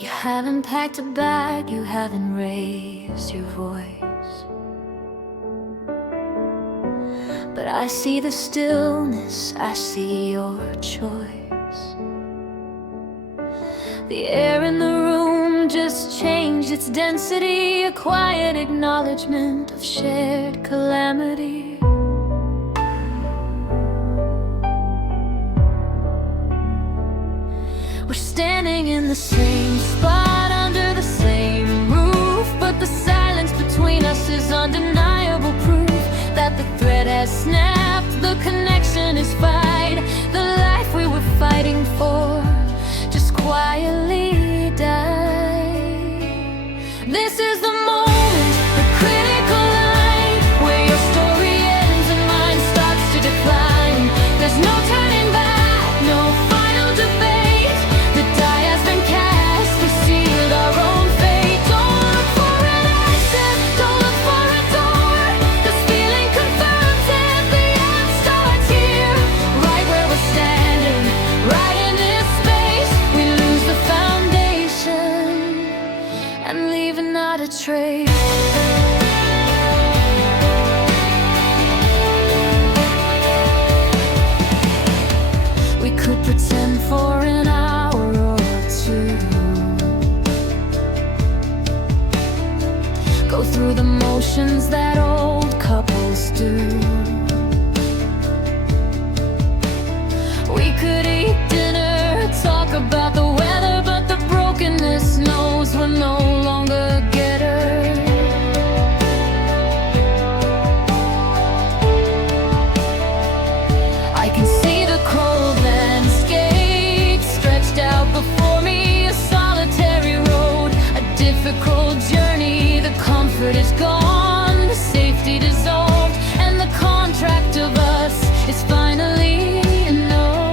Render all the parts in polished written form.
You haven't packed a bag, you haven't raised your voice, but I see the stillness, I see your choice. The air in the room just changed its density, a quiet acknowledgement of shared calamity. We're standing in the same spot, under the same roof, but the silence between us is undeniable proof that the thread has snapped, the connection is fired. The life we were fighting for just quietly died. This is the moment, the critical line, where your story ends and mine starts to decline. There's no turning back, no final debate. The die has been cast, we sealed our own fate. Don't look for an exit, don't look for a door. This feeling confirms it, the end starts here. Right where we're standing, right in this space, we lose the foundation and leaving not a trace. We could pretend for an hour or two, go through the motions that old couples do. We could eat dinner, talk about the weather, but the brokenness knows we're no longer getters. I can see the cold landscape stretched out before me, a solitary road, a difficult journey. The comfort is gone, the safety dissolved, and the contract of us is finally annulled.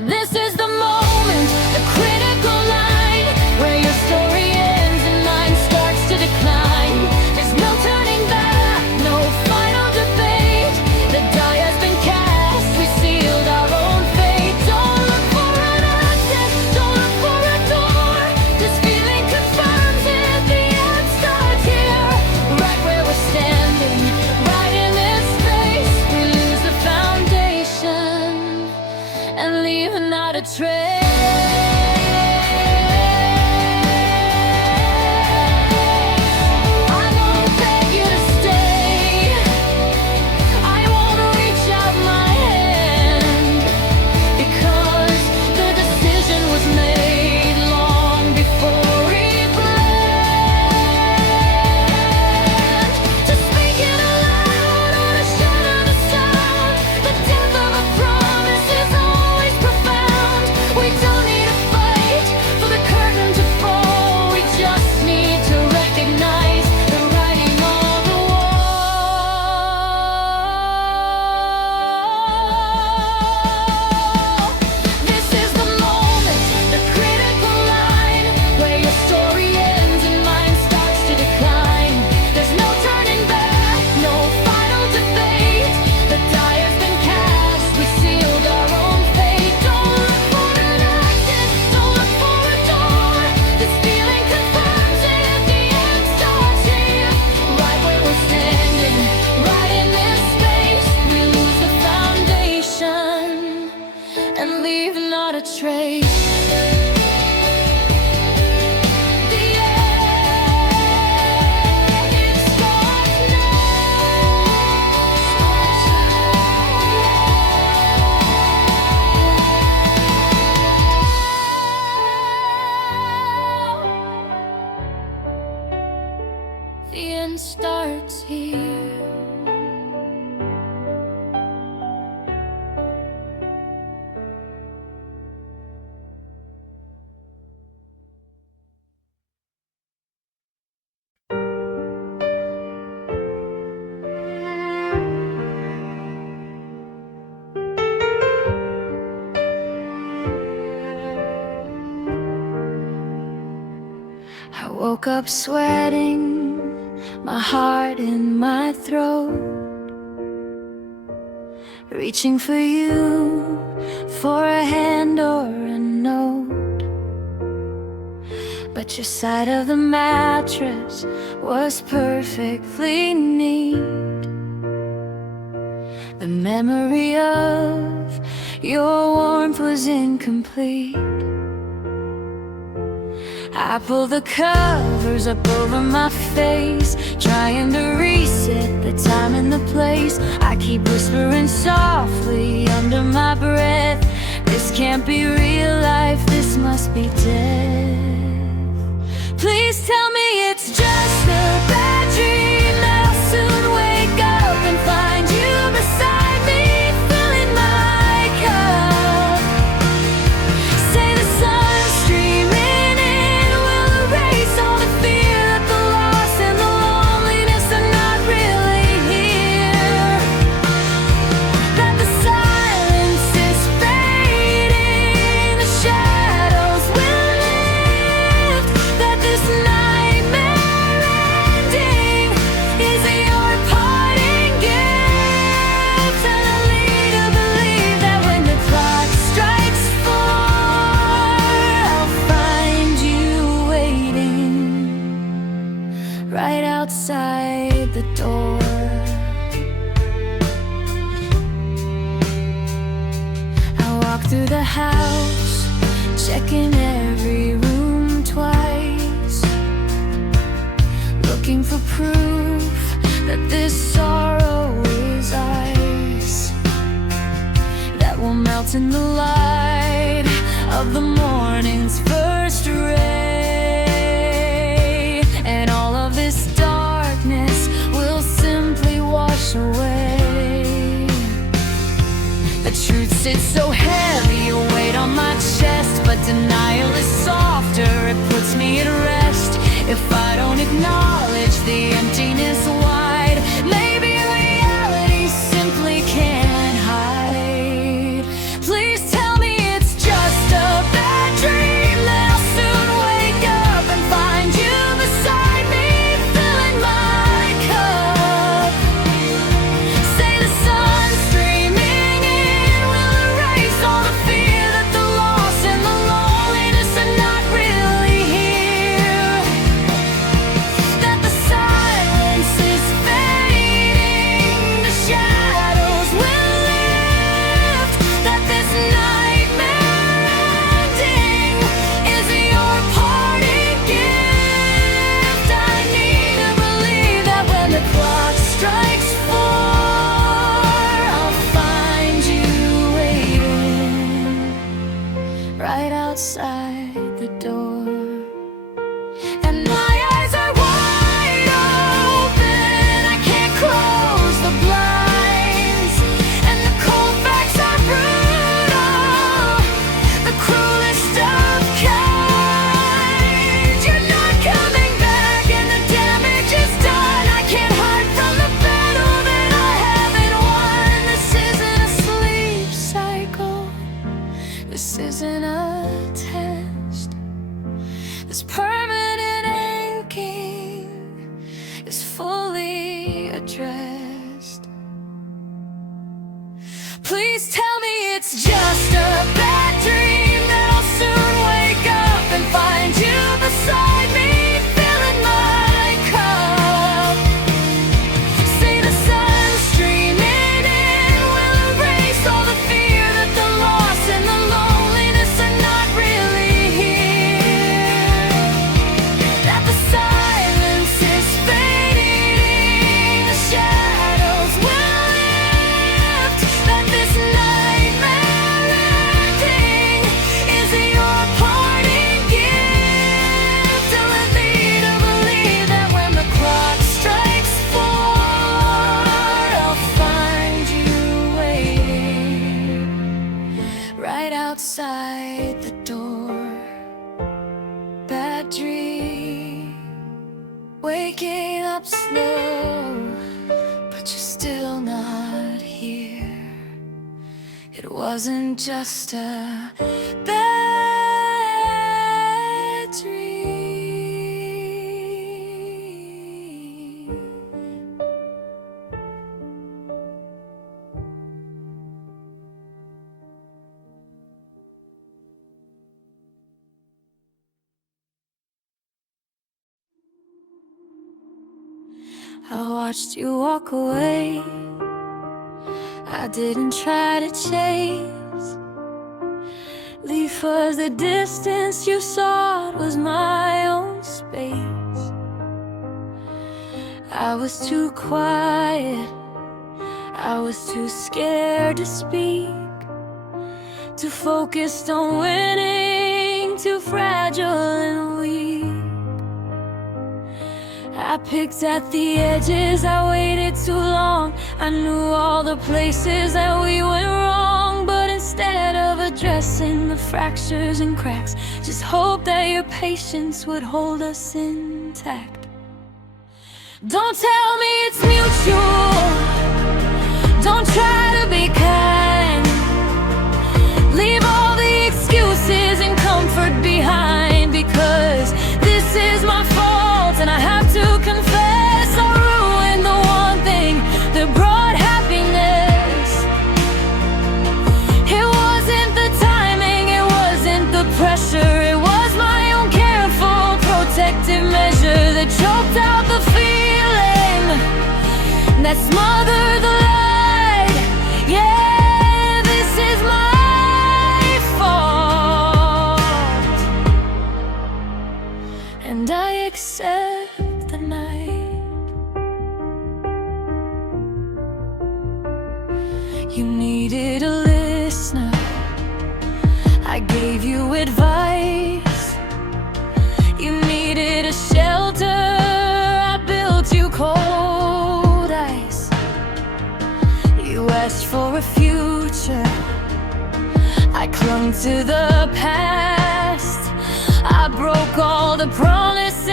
This is the moment, the critical line, where your story ends and mine starts to decline. There's no turning back, no final debate. The die has been cast, we sealed our own fate. Don't look for an exit, don't look for a door. This feeling confirms it, the end starts here. Right where we're standing, right in this space, we lose the foundation and leave not a trace. I won't beg you to stay, I won't reach out my hand, because the decision was made long before we planned. To speak it aloud or to shatter the sound, the depth of a promise is always profound. We don't need to fight for the curtain to fall, we just need to recognize the writing on the wall. This is the moment, the critical line, where your story ends and mine starts to decline. There's no turning back, no final debate. The die has been cast, we sealed our own fate. Don't look for an exit, don't look for a door. This feeling confirms it, the end starts here. Right where we're standing, right in this space, we lose the foundation and leave not a trace. The end starts now. The end starts here. I woke up sweating, my heart in my throat, reaching for you, for a hand or a note. but your side of the mattress was perfectly neat. The memory of your warmth was incomplete. I pull the covers up over my face, trying to reset the time and the place. I keep whispering softly under my breath, this can't be real life, this must be death. Please tell me it's just a bad dream, that I'll soon wake up and find you beside me, filling my cup. Say the sun's streaming in will erase all the fear that the loss and the loneliness are not really here. That the silence is fading, the shadows will lift. That this nightmare ending is your parting gift. And I lead to believe that when the clock strikes 4, I'll find you waiting right outside the door. I walk through the house, checking every room twice, looking for proof that this sorrow is ice, that will melt in the light of the morning's first ray. And all of this darkness will simply wash away. The truth sits so heavy, a weight on my chest, but denial is softer, it puts me at rest. If I don't acknowledge the emptiness wide, maybe reality simply can't hide. Please tell me it's just a bad dream, that I'll soon wake up and find you beside me, filling my cup. Say the sun's streaming in will erase all the fear that the loss and the loneliness are not really here. That the silence is fading, the shadows will lift. That this nightmare ending is your parting gift. I need to believe that when the clock strikes 4, I'll find you waiting right outside the door. And my eyes are wide open, I can't close the blinds. And the cold facts are brutal, the cruelest of kind. You're not coming back and the damage is done. I can't hide from the battle that I haven't won. This isn't a sleep cycle, this isn't a test. This permanent aching is fully addressed. Please tell me it's just a bad dream, that I'll soon wake up and find you beside me, filling my cup. Say the sun's streaming in will erase all the fear that the loss and the loneliness are not really here. That the silence is fading, the shadows will lift. That this nightmare ending is your parting gift. And let me to believe that when the clock strikes 4, I'll find you waiting right outside the door. Bad dream, waking up slow, but you're still not here. It wasn't just a bad dream. watched you walk away. I didn't try to chase. Leave for the distance you sought was my own space. I was too quiet, I was too scared to speak, too focused on winning, too fragile and weak. I picked at the edges, I waited too long. I knew all the places that we went wrong, but instead of addressing the fractures and cracks, just hope that your patience would hold us intact. Don't tell me it's mutual, don't try to be kind. Leave all the excuses and comfort behind, because this is my fault and I have to confess I ruined the one thing that brought happiness. It wasn't the timing, it wasn't the pressure, it was my own careful protective measure that choked out the feeling that smothered the light. Yeah, this is my fault, and I accept the night. You needed a listener, I gave you advice. You needed a shelter, I built you cold ice. You asked for a future, I clung to the past. I broke all the promises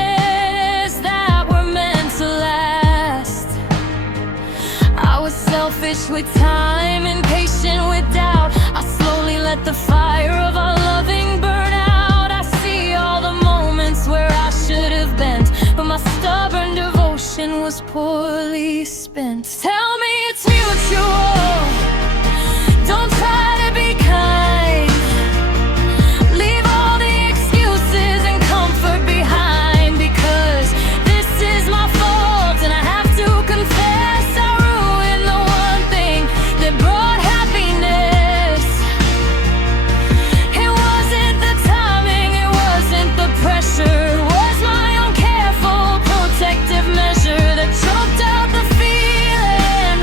that were meant to last. I was selfish with time, impatient with doubt. I slowly let the fire of our loving burn out. I see all the moments where I should have bent, but my stubborn devotion was poorly spent. Tell me it's mutual, don't try to be kind. Leave all the excuses and comfort behind, because this is my fault and I have to confess I ruined the one thing that brought happiness. It wasn't the timing, it wasn't the pressure, it was my own careful protective measure that choked out the feeling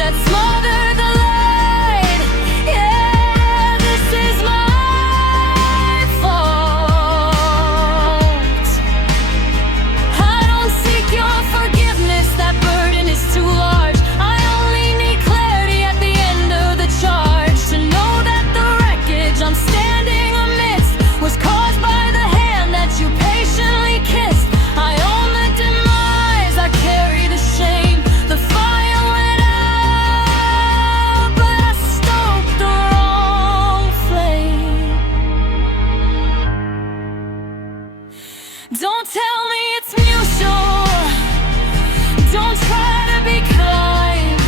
that smothered the light. Yeah, this is my fault. I don't seek your forgiveness, that burden is too large. I only need clarity at the end of the charge, to know that the wreckage I'm standing amidst was caused by the hand that you patiently kissed. I own the demise, I carry the shame. The fire went out, but I stoked the wrong flame. Don't tell me it's mutual, don't try to be kind.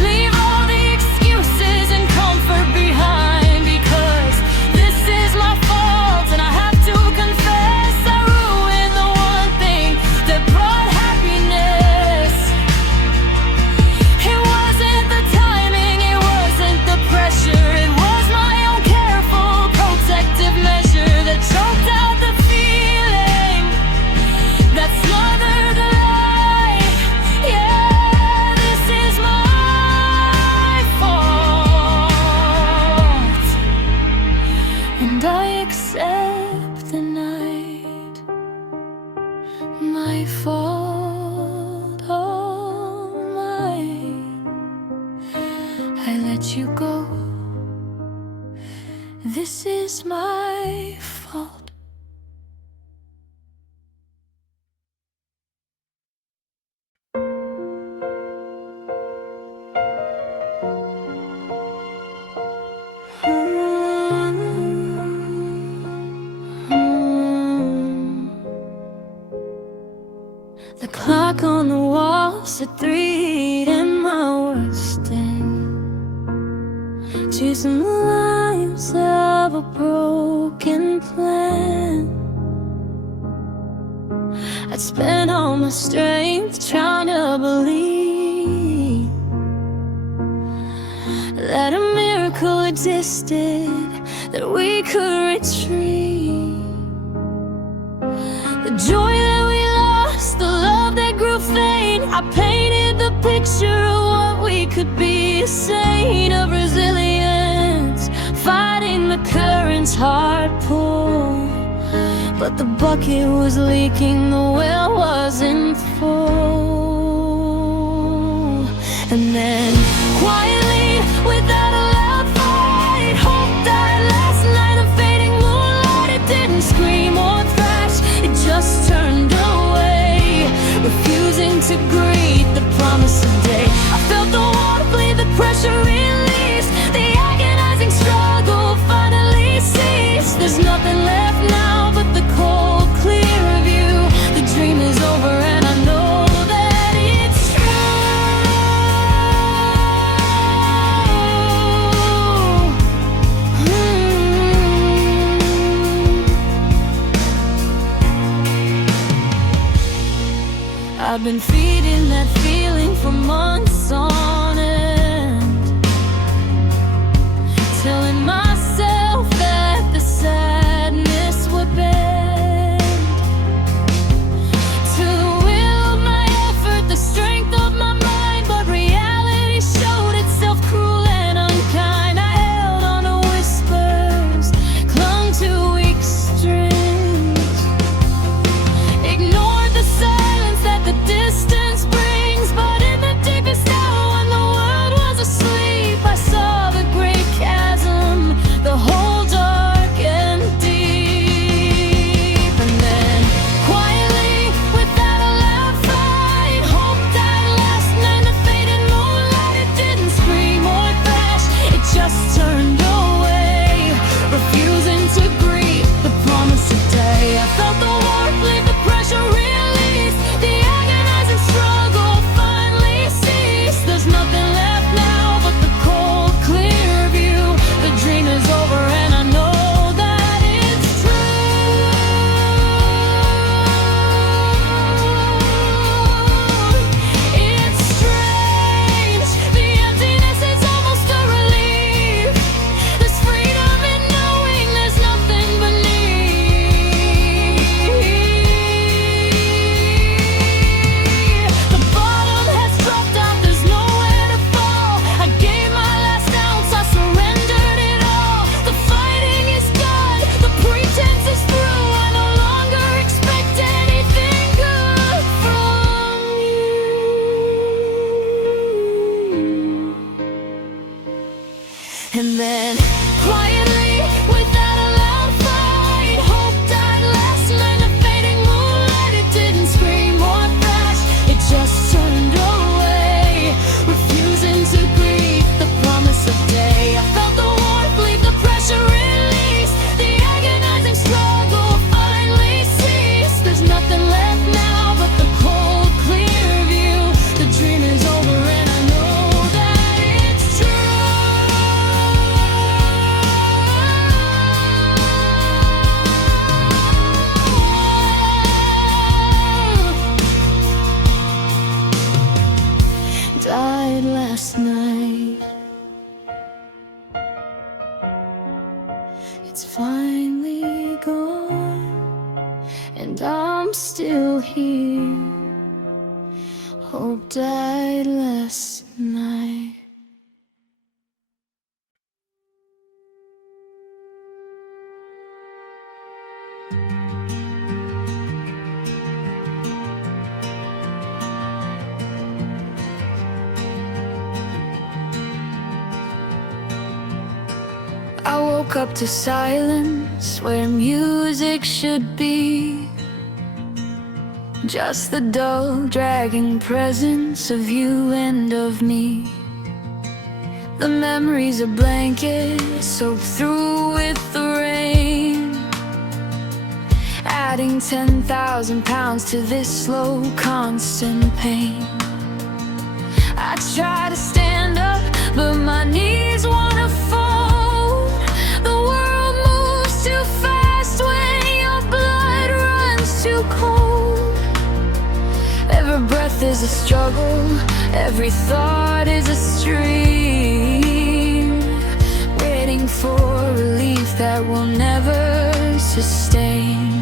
Leave all the excuses and comfort behind, because this is my fault and I have to confess I ruined the one thing that brought happiness. It wasn't the timing, it wasn't the pressure, it was my own careful protective measure that choked out the feeling that smothered the light. Yeah, this is my fault, and I accept the night. My fault, oh mine. I let you go. This is my fault. The clock on the wall said 3 and my worst end. Chasing the lines of a broken plan. I I'd spent all my strength trying to believe that a miracle existed, that we could retreat. The joy that we lost, the love that grew faint, I painted the picture of what we could be. A saint of resilience, fighting the current's hard pull. But the bucket was leaking, the well wasn't full. And then quietly, without a loud fight, hope died last night. A fading moonlight, it didn't scream or thrash, it just turned away, refusing to greet the promise of day. I felt the water bleed, the pressure release, the agonizing struggle finally ceased. There's nothing left now but the cold, clear view. The dream is over and I know that it's true. I've been feeding that feeling for months on end, telling myself that the sadness would bend to the will of my effort, the strength of my mind. But reality showed itself cruel and unkind. I held on to whispers, clung to weak strings, ignored the silence that the distance brings. But in the deepest hour, when the world was asleep, I saw the great chasm, the hole dark and deep. And then quietly, without a loud fight, hope died last night. The faded moonlight, it didn't scream or thrash, it just turned away, refusing to greet the promise of day. I felt the warmth leave, the pressure release, the agonizing struggle finally ceased. There's nothing left now but the cold, clear view. The dream is over and I know that it's true. It's strange, the emptiness is almost a relief. There's freedom in knowing there's nothing beneath. The bottom has dropped out, there's nowhere to fall. I gave my last ounce, I surrendered it all. The fighting is done, the pretense is through. I no longer expect anything good from you. And then quietly, without a loud fight, hope died last night. The fading moonlight, it didn't scream or thrash, it just turned away, refusing to greet the promise of day. I felt the warmth leave, the pressure release, the agonizing struggle finally ceased. There's nothing left now but the cold, clear view. The dream is over and I know that it's true. Died last night. It's finally gone, and I'm still here. Hope died last night. I woke up to silence where music should be. Just the dull, dragging presence of you and of me. The memories a blanket soaked through with the rain, adding 10,000 pounds to this slow, constant pain. I try to stand up, but my knees wanna fold. The world moves too fast when your blood runs too cold. breath is a struggle, every thought is a stream, waiting for relief that will never sustain.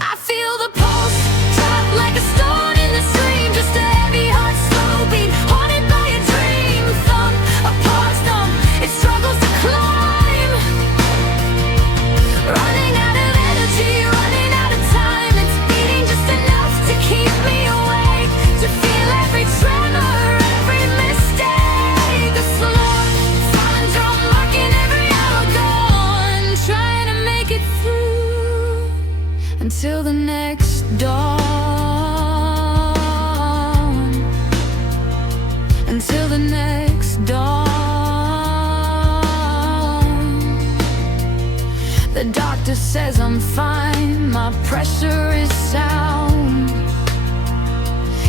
I feel the pulse drop like a stone in the stream, just a heavy heart, slow beat, haunted by a dream. Thump, a pause, thump, it struggles to climb, running out of energy, running out of time. It's beating just enough to keep me awake, to feel every tremor, every mistake. A slow, fun drum marking every hour gone, trying to make it through until the next dawn. Until the next dawn. The doctor says I'm fine, my pressure is sound.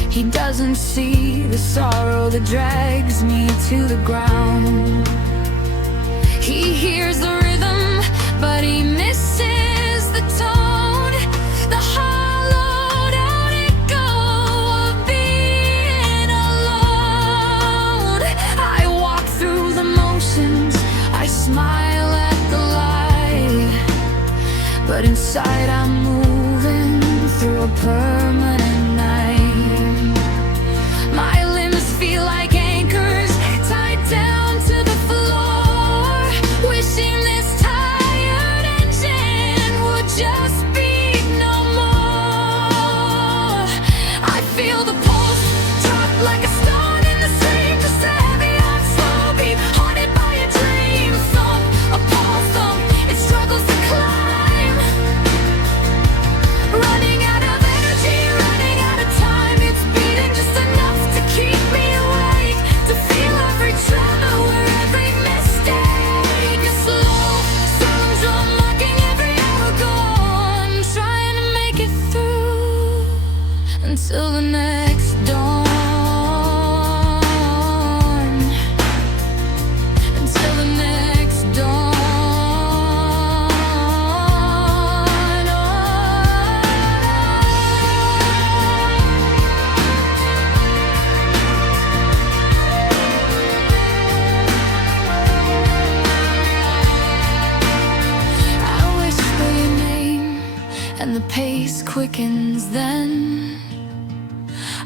He doesn't see the sorrow that drags me to the ground. He hears the rhythm, but he misses the tone, the hollowed out echo of being alone. I walk through the motions, I smile at the light, but inside I'm moving through a permanent night. My limbs feel like anchors tied down to the floor, wishing this tired engine would just beat no more. I feel the pulse drop like a stone in the stream, just a heavy heart, slow beat, haunted by a dream. Thump, a pulse thump, it struggles to climb, running out of energy, running out of time. It's beating just enough to keep me awake, to feel every tremor, every mistake. A slow sound drum marking every hour gone, trying to make it through until the next dawn. Until the next dawn. I whisper your name and the pace quickens then.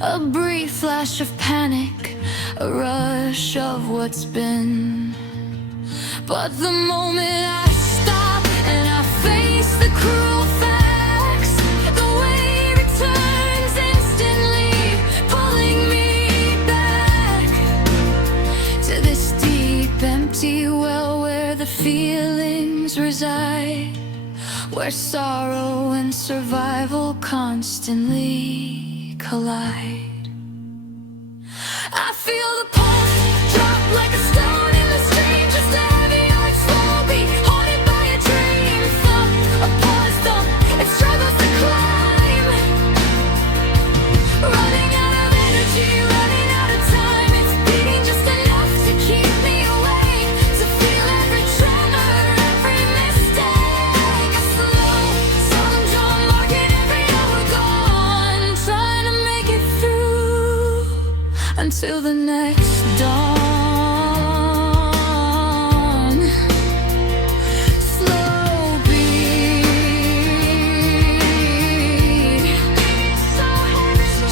A brief flash of panic, a rush of what's been. But the moment I stop and I face the cruel facts, the weight returns instantly, pulling me back to this deep, empty well where the feelings reside, where sorrow and survival constantly collide. I feel the pulse drop like a stone in the stream, just a heavy heart, slow beat, haunted by a dream. Thump, a pause thump, it struggles to climb, running out of energy, running out of time. It's beating just enough to keep me awake, to feel every tremor, every mistake. A slow sound drum marking every hour gone, trying to make it through until the next dawn. Slow beat,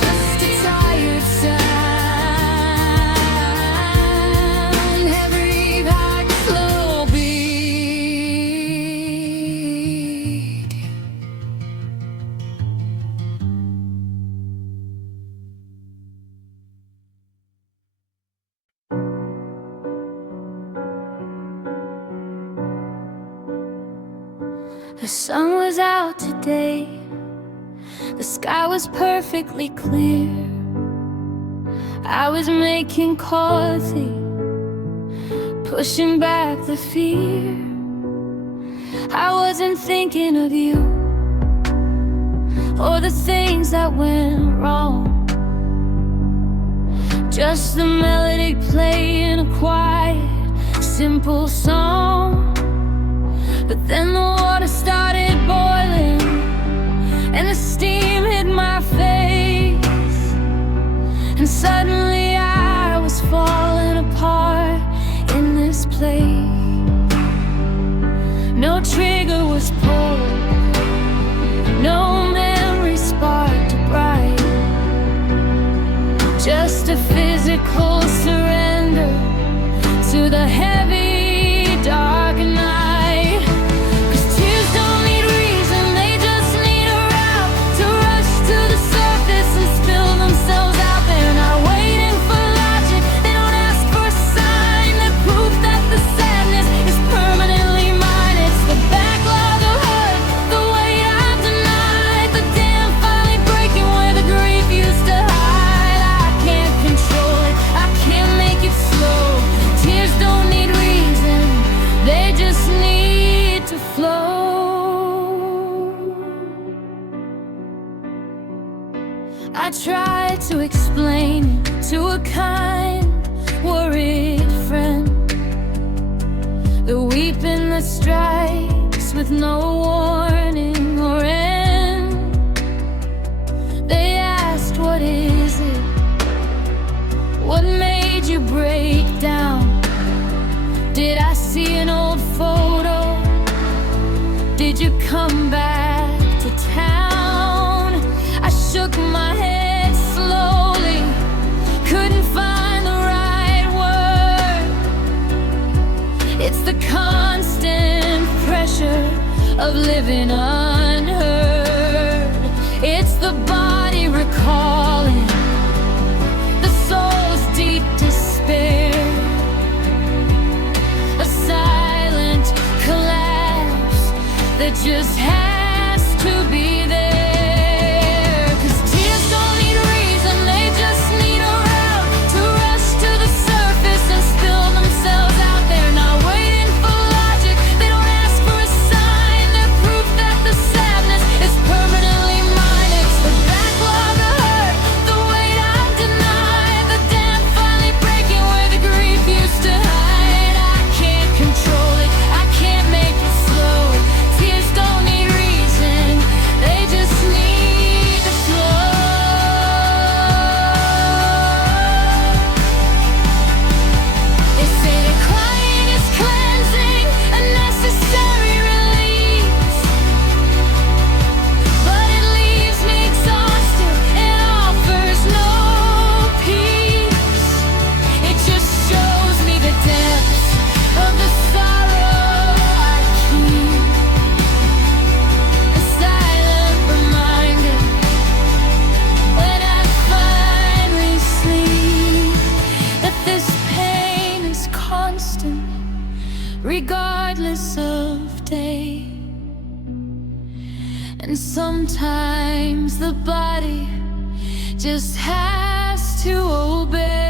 just a tired sound, every back slow beat. The sun was out today, the sky was perfectly clear. I was making coffee, pushing back the fear. I wasn't thinking of you or the things that went wrong, just the melody playing a quiet, simple song. But then the water started boiling and the steam hit my face. just a physical surrender to the heavy, dark night. 'Cause tears don't need reason, they just need a route to rush to the surface and spill themselves out. They're not waiting for logic, they don't ask for a sign, they're proof that the sadness is permanently mine. It's the backlog of hurt, the weight I've denied, the dam finally breaking where the grief used to hide. I can't control it, I can't make it slow. Tears don't need reason, they just need to flow. I tried to explain it to a kind, worried friend, the weeping that strikes with no warning or end. They asked, what is it? What made you break down? Did I see an old photo? Did you come back to town? I shook my head slowly, couldn't find the right word. It's the constant pressure of living unheard. It's the body recalling the soul's deep despair, a silent collapse that just has to be there. 'Cause tears don't need reason, they just need a route to rush to the surface and spill themselves out. They're not waiting for logic, they don't ask for a sign, they're proof that the sadness is permanently mine. It's the backlog of hurt, the weight I've denied, the dam finally breaking where the grief used to hide. I can't control it, I can't make it slow. Tears don't need reason, they just need to flow. They say that crying is cleansing, a necessary release, but it leaves me exhausted and offers no peace. It just shows me the depths of the sorrow I keep, a silent reminder when I finally sleep that this pain is constant, regardless of day. And sometimes the body just has to obey.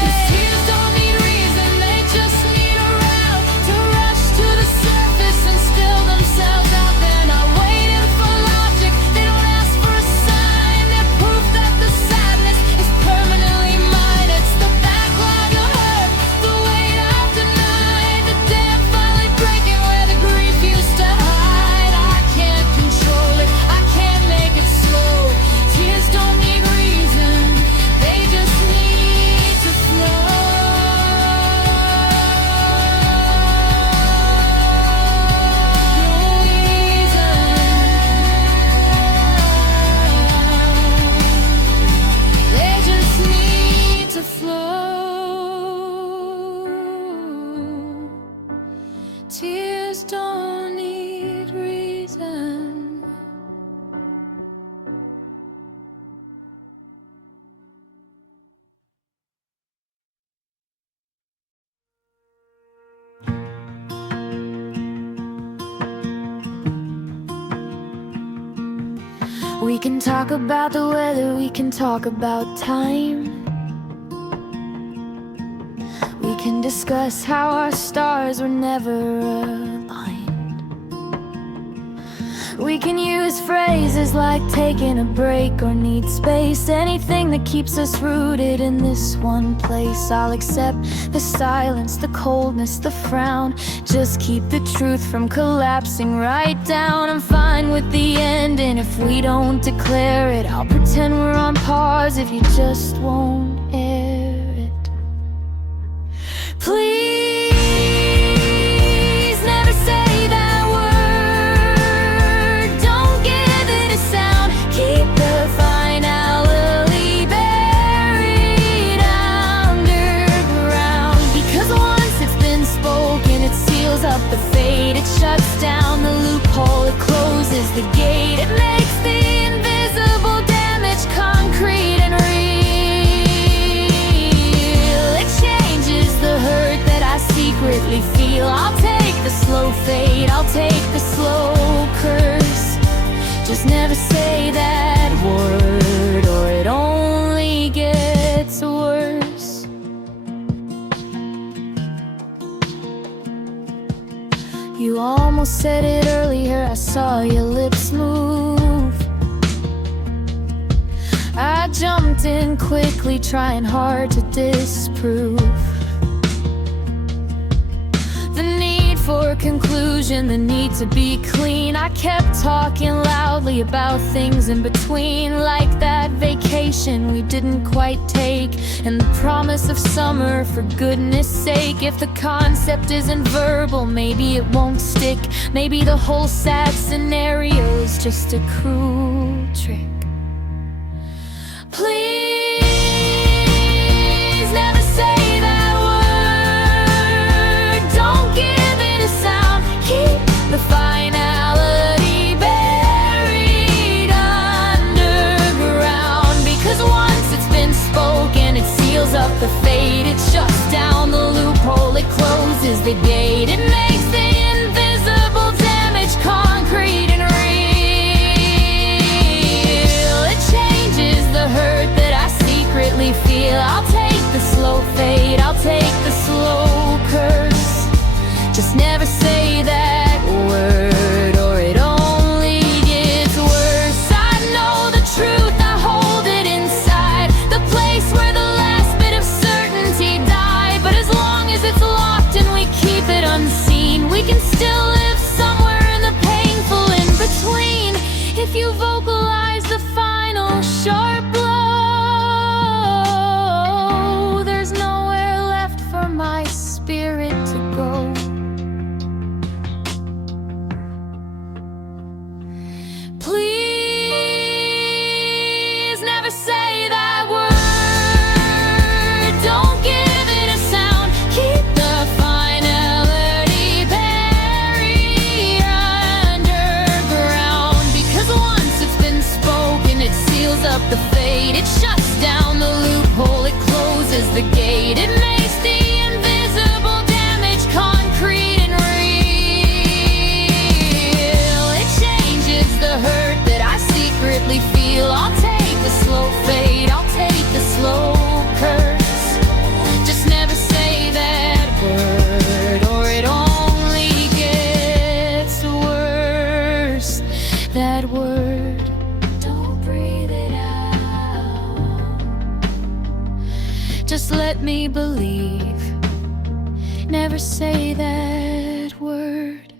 'Cause tears don't need reason, they just need a route to rush to the surface and spill themselves out. They're not waiting for logic, they don't ask for a sign, they're proof that the sadness is permanently mine. It's the backlog of hurt, the weight I've denied, the dam finally breaking where the grief used to hide. I can't control it, I can't make it slow. Tears don't need reason, they just need to flow. No reason, they just need to flow. Tears don't need reason. We can talk about the weather, we can talk about time. We can discuss how our stars were never aligned. We can use phrases like taking a break or need space, anything that keeps us rooted in this one place. I'll accept the silence, the coldness, the frown, just keep the truth from collapsing right down. I'm fine with the end, and if we don't declare it, I'll pretend we're on pause if you just won't air it. Please never say that word, don't give it a fate, I'll take the slow curse. Just never say that word, or it only gets worse. You almost said it earlier, I saw your lips move. I jumped in quickly, trying hard to disprove the need for conclusion, the need to be clean. I kept talking loudly about things in between, like that vacation we didn't quite take, and the promise of summer, for goodness sake. If the concept isn't verbal, maybe it won't stick. Maybe the whole sad scenario's just a cruel trick. Please never say that word. Don't give it a sound. Keep the finality buried underground. Because once it's been spoken, it seals up the fate. It shuts down the loophole, it closes the gate. It makes the invisible damage concrete and real. It changes the hurt that I secretly feel. I'll take the slow fade, I'll take the slow curse. Just never say that word, or it only gets worse. I know the truth, I hold it inside, the place where the last bit of certainty died. But as long as it's locked and we keep it unseen, we can still live somewhere in the painful in between. If you vocalize the final sharp blow, there's nowhere left for my spirit to go. Please never say that word. Don't give it a sound. Keep the finality buried underground. Because once it's been spoken, it seals up the fate. It shuts down the loophole, it closes the gate. It makes the invisible damage concrete and real. It changes the hurt that I secretly feel. I'll take the slow fade, I'll take the slow curse. Just never say that word, or it only gets worse. That word, don't breathe it out. Just let me believe. Never say that word.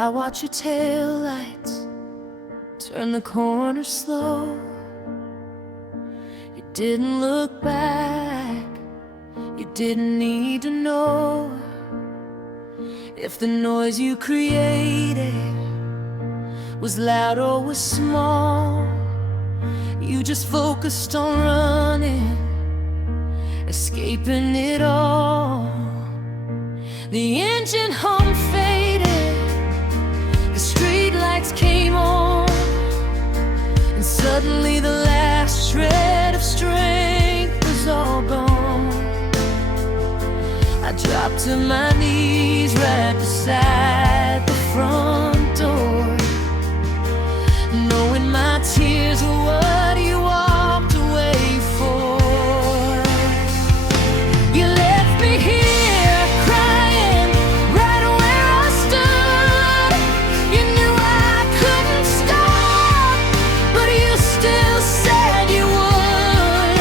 I watch your taillights turn the corner slow. You didn't look back, you didn't need to know if the noise you created was loud or was small. You just focused on running, escaping it all. The engine hum faded, the streetlights came on, and suddenly the last shred of strength was all gone. I dropped to my knees right beside the front door, knowing my tears were what you walked away for. You left me here crying right where I stood. You knew I couldn't stop, but you still said you would.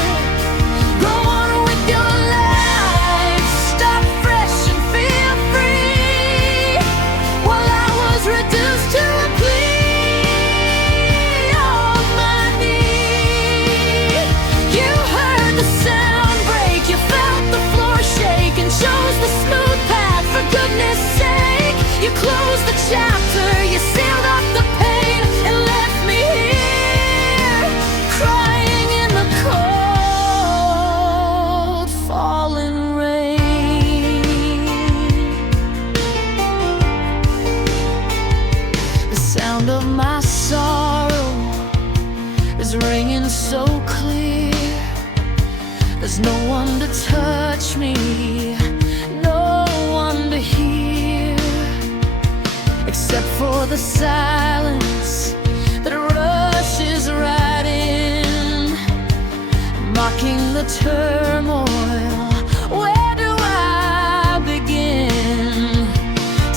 Go on with your life, start fresh and feel free, while I was reduced to a plea on my knee. You heard the sound break, you felt the floor shake, and chose the smooth path for goodness sake. You closed the chapter, you sealed up the pain, and left me here crying in the cold falling rain. sound of my sorrow is ringing so clear. There's no one to touch me, no one to hear, except for the silence that rushes right in, mocking the turmoil. Where do I begin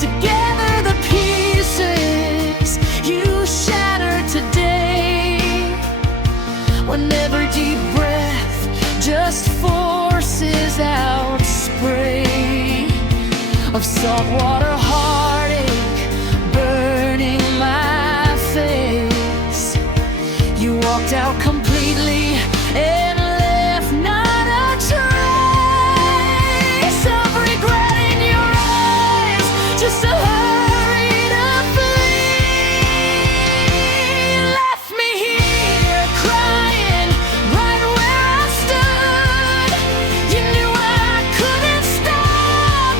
to gather the pieces you shattered today, when every deep breath just forces out spray of saltwater heartache burning my face? You walked out completely and left not a trace of regret in your eyes, just a hurry to flee. Left me here crying right where I stood. You knew I couldn't stop,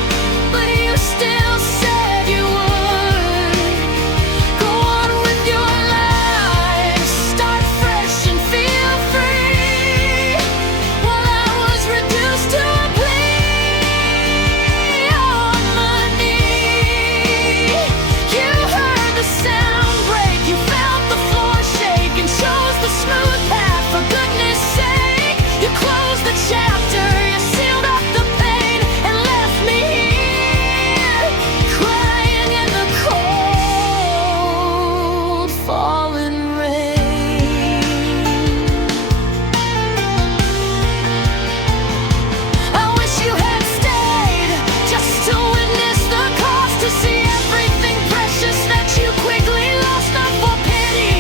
but you still said you would. Go on with your life, start fresh and feel free. While I was reduced to a plea on my knee, you heard the sound break, you felt the floor shake, and chose the smooth path. For goodness sake, you closed the chapter, you sealed up the pain, and left me here crying in the cold falling rain. I wish you had stayed, just to witness the cost, to see everything precious that you quickly lost, not for pity,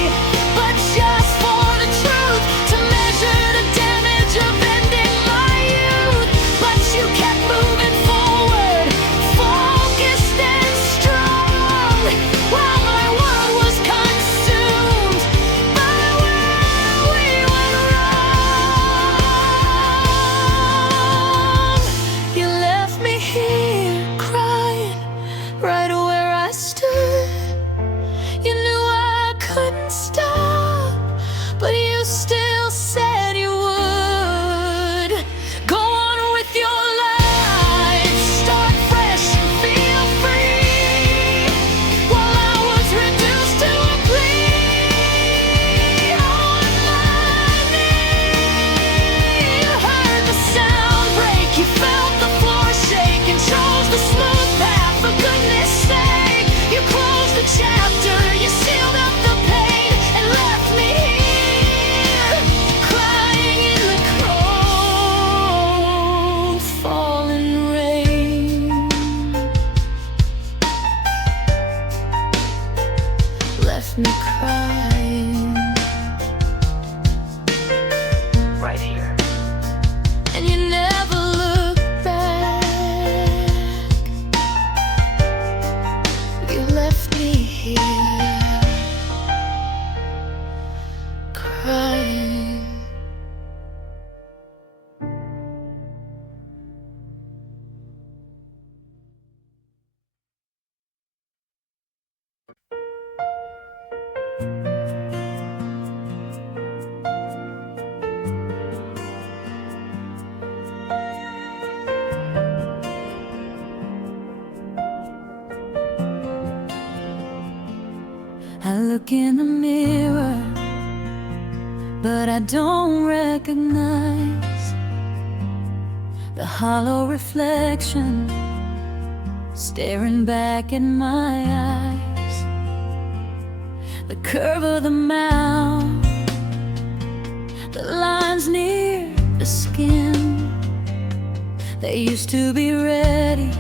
but just for the truth, to measure the damage of ending my youth. But you kept moving forward, focused and strong, while my world was consumed by where we went wrong. You left me here crying right where I stood. You knew I couldn't stop, but you still said you would. Go on with your life, start fresh and feel free. While I was reduced to a plea on my knee, you heard the sound break, you felt the floor shake, and chose the smooth path. For goodness sake, you closed the chapter, you sealed up the pain, and left me here crying in the cold falling rain. Left me crying right here, and you never looked back. You left me here crying. I look in the mirror, but I don't recognize the hollow reflection staring back in my eyes. The curve of the mouth, the lines near the skin, they used to be ready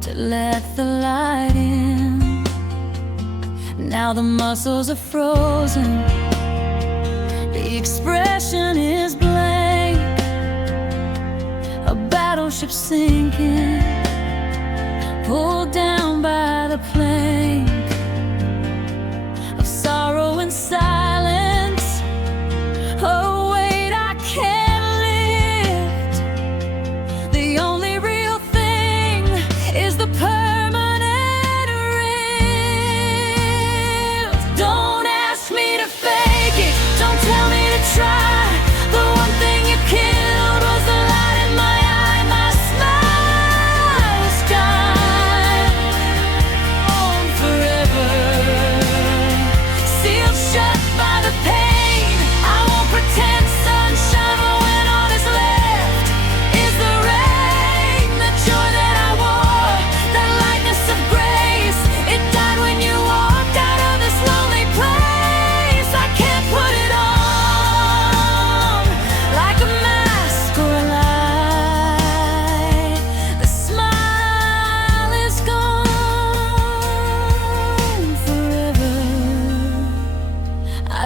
to let the light in. Now the muscles are frozen, the expression is blank. A battleship sinking, pulled down by the plank of sorrow and silence. A weight I can't lift. The only real thing is the permanent ring.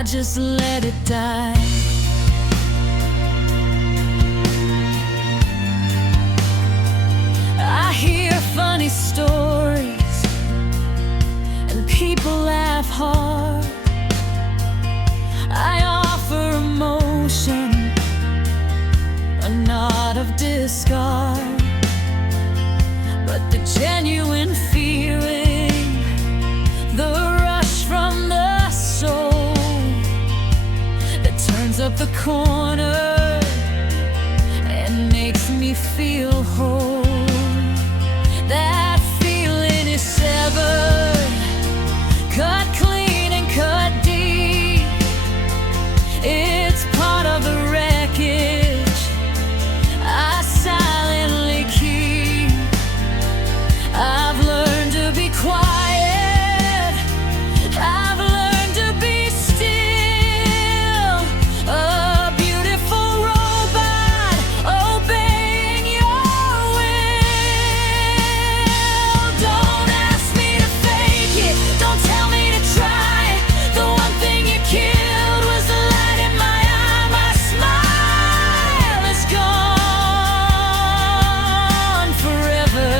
just let it die. I hear funny stories and people laugh hard. I offer emotion, a nod of discard, but the genuine feeling, the rush from the soul that turns up the corner and makes me feel whole. That feeling is severed, cut clean and cut deep. It's part of the wreckage I silently keep. I've learned to be quiet, I've learned to be still, a beautiful robot obeying your will. Don't ask me to fake it, don't tell me to try. The one thing you killed was the light in my eye. My smile is gone forever,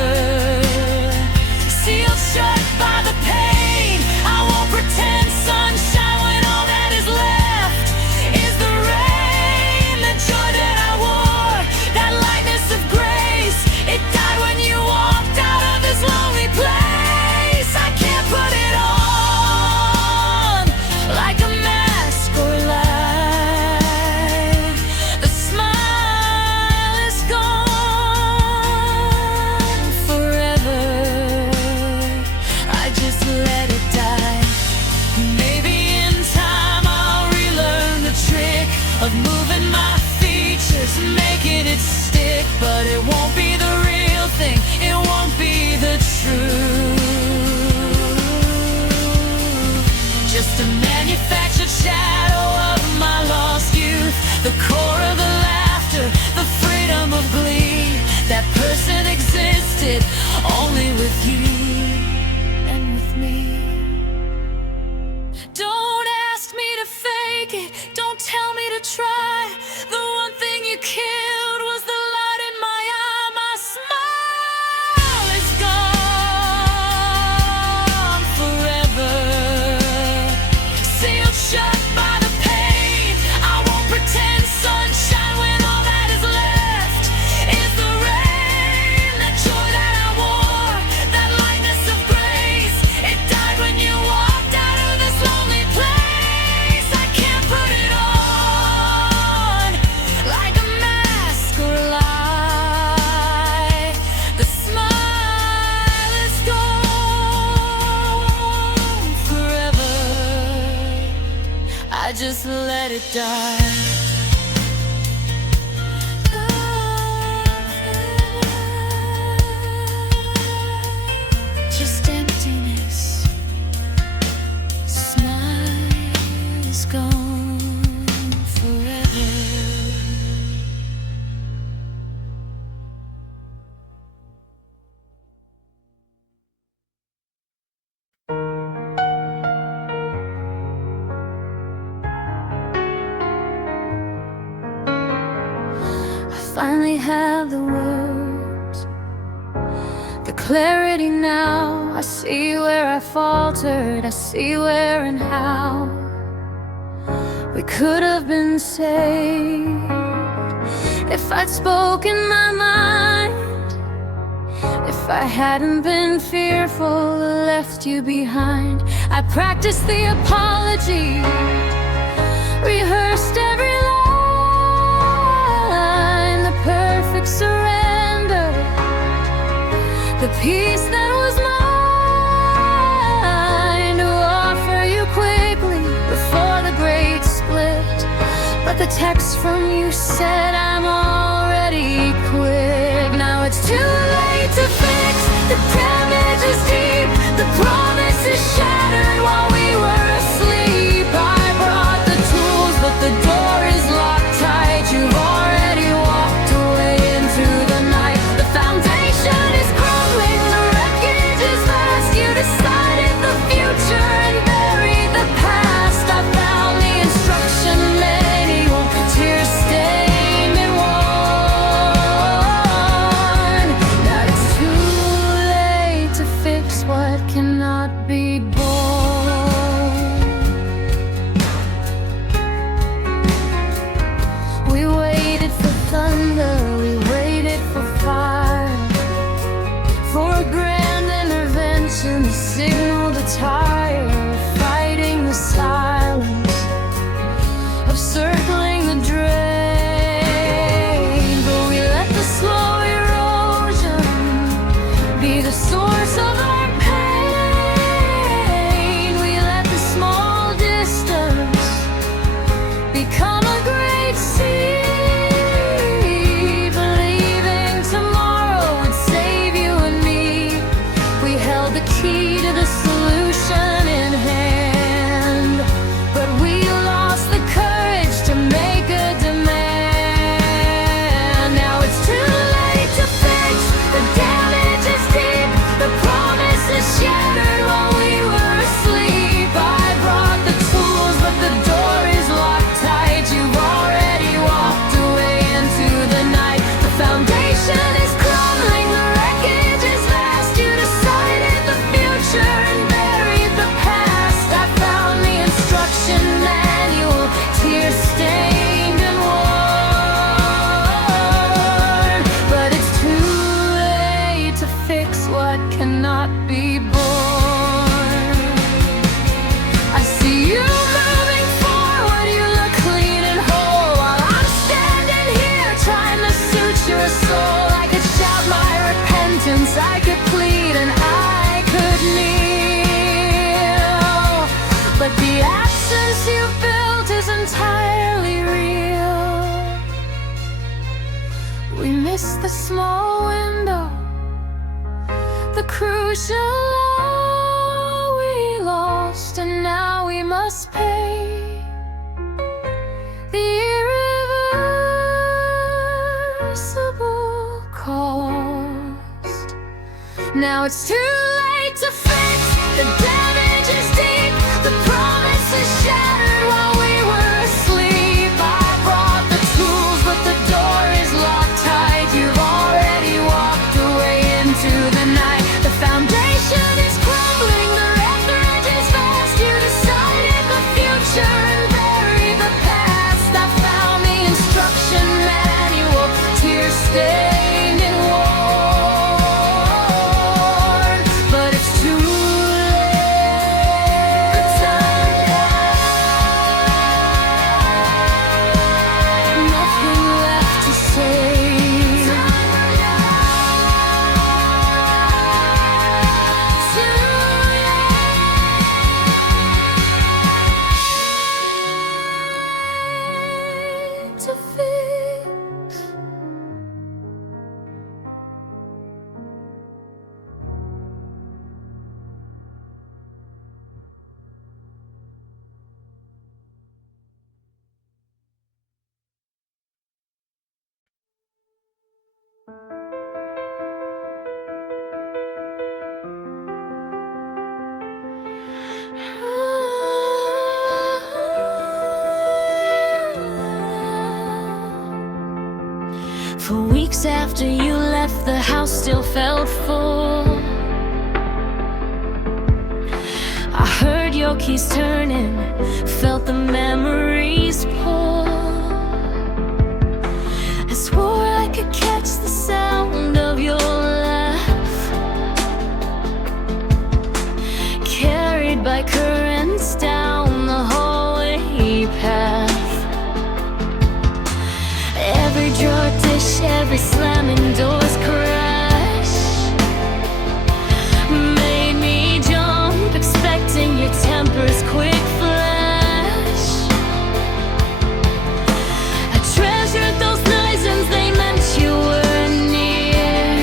sealed shut by the pain. I won't pretend sunshine when all that is left is the rain. The joy that I wore, that lightness of grace, it died when you walked out of this lonely place. I can't put it on like a mask or lie. The smile is gone forever, I just let it die. Maybe in time I'll relearn the trick of moving my features, making it stick, but it won't be the real thing, it won't be the truth. Just a manufactured shadow of my lost youth, the core of the laughter, the freedom of glee. That person existed only with you and with me. Don't ask me to fake it, don't tell me to try. The one thing you killed was the light in my eye. My smile is gone forever, sealed shut by the pain. I won't pretend sunshine when all that is left is the rain. That joy that I wore, that lightness of grace, it died when you walked out of this lonely place. I can't put it on like a mask or lie. The smile is gone forever, I just let it die. Just emptiness, smile is gone forever. I finally have the words, the clarity now. I see where I faltered, I see where and how we could have been saved if I'd spoken my mind, if I hadn't been fearful, left you behind. I practiced the apology, rehearsed every line, the perfect surrender, the peace that was mine to offer you quickly before the great split. But the text from you said I'm already quit. Now it's too late to fix, the damage is deep, the promise is shattered while we were asleep. I brought the tools, but the door is locked tight. You've already walked away into the night. The foundation is crumbling, the wreckage is vast. You decided the future and buried the past. I found the signal to tire, fighting the silence, of circling the drain. But we let the slow erosion be the source of our pain. We let the small distance become a great sea. Key to the solution in hand, but we lost the courage to make a demand. Now it's too late to fix, the damage is deep, the promise is shattered while we were asleep. I brought the tools, but the door is locked tight. You've already walked away into the night. The foundation is crumbling, the wreckage is vast. You decided the future and buried the past. I found the instruction manual, tear-stained and worn, but it's too late to fix what cannot be born. I see you moving forward, you look clean and whole, while I'm standing here trying to suture a soul. I could shout my repentance, I could plead, and I could kneel, but the absence you've built is entirely real. We missed the small window, the crucial hour we lost, and now we must pay the irreversible cost. Now it's too late to fix, the damage is deep, the promise is shattered while we were asleep. I brought the tools, but the door is locked tight. You've already walked away into the night. The foundation is crumbling, the wreckage is vast. You decided the future and buried the past. I found the instruction manual, tear-stained and worn, but it's too late. Nothing left to say. Too late to fix. For weeks after you left, the house still felt full. I heard your keys turning, felt the memories pull. I swore I could catch the sound of your laugh, carried by currents down the hallway path. Every drawer dish, every slamming door's crash made me jump, expecting your temper's quick flash. I treasured those nights and they meant you were near,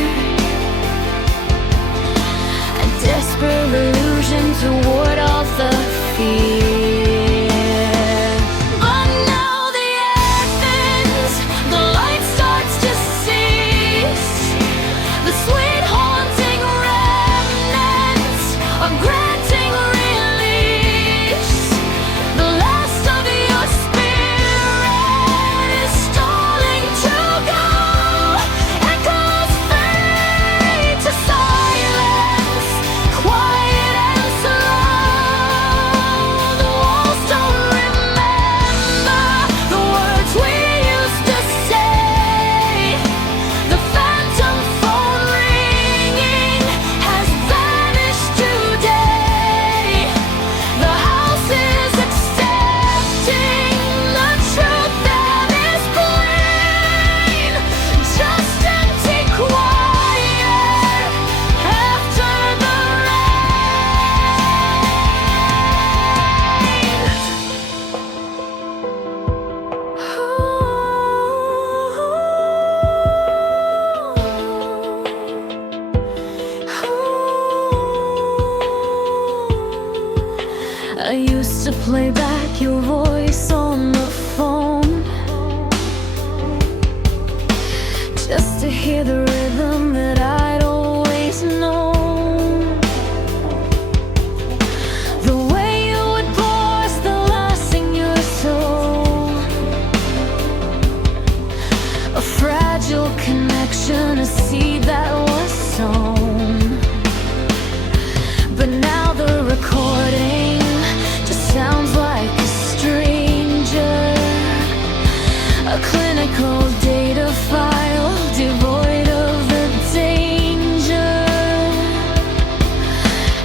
a desperate illusion to ward off the fear. But now the air thins, the light starts to cease. I used to play back your voice on the phone, just to hear the rhythm that I'd always known. The way you would pause the last in your soul, a fragile connection, a seed that was sown. But now the recording just sounds like a stranger, a clinical data file devoid of the danger,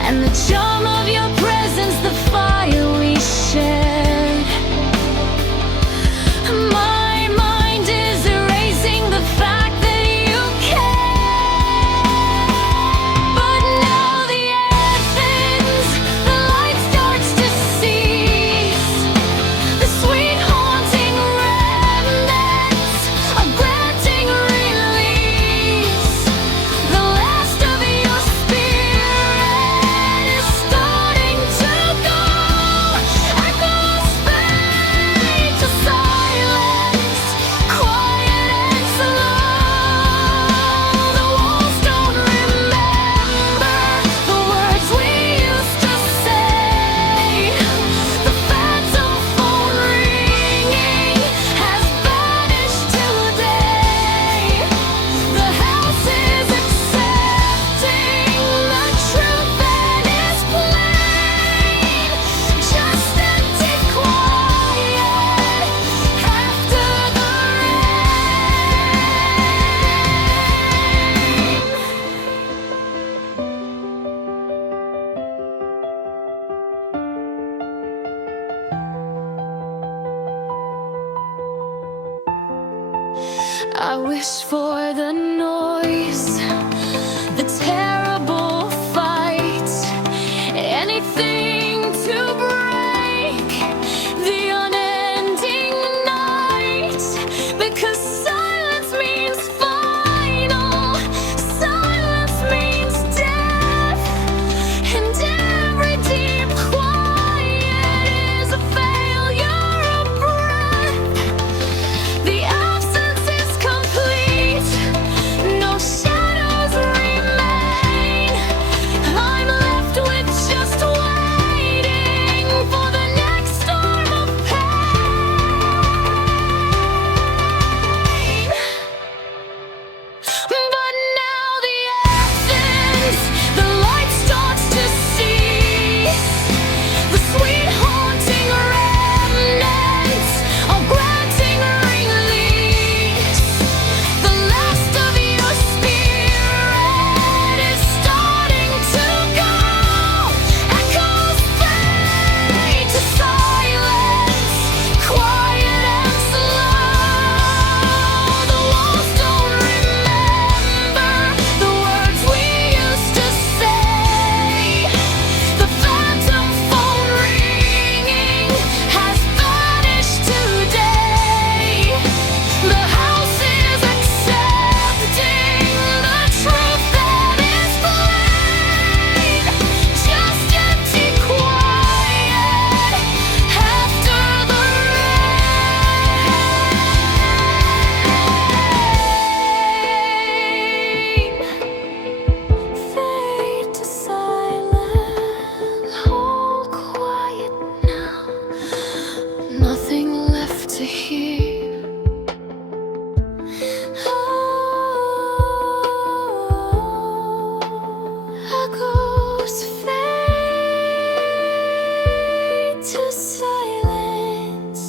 and the charm of your presence, the fire we shared. My mind is erasing the fact that you care. But now the air thins, the light starts to cease. The sweet haunting remnants are granting release. The last of your spirit is starting to go. Echoes fade to silence, quiet and slow. The walls don't remember the words we used to say. The phantom phone ringing has vanished today. The house is accepting the truth that is plain. Just empty quiet after the rain. I wish for the noise, the terrible fight, anything to break the unending night. Because silence means final, silence means death, and every deep quiet is a failure of breath. The absence is complete, no shadows remain. I'm left with just waiting for the next storm of pain. But now the air thins, the light starts to cease. The sweet haunting remnants are granting release. The last of your spirit is starting to go. Echoes fade to silence, quiet and slow. The walls don't remember the words we used to say. The phantom phone ringing has vanished today. The house is accepting the truth that is plain. Just empty quiet after the rain. Fade to silence, all quiet now, nothing left to hear. Echoes fade to silence.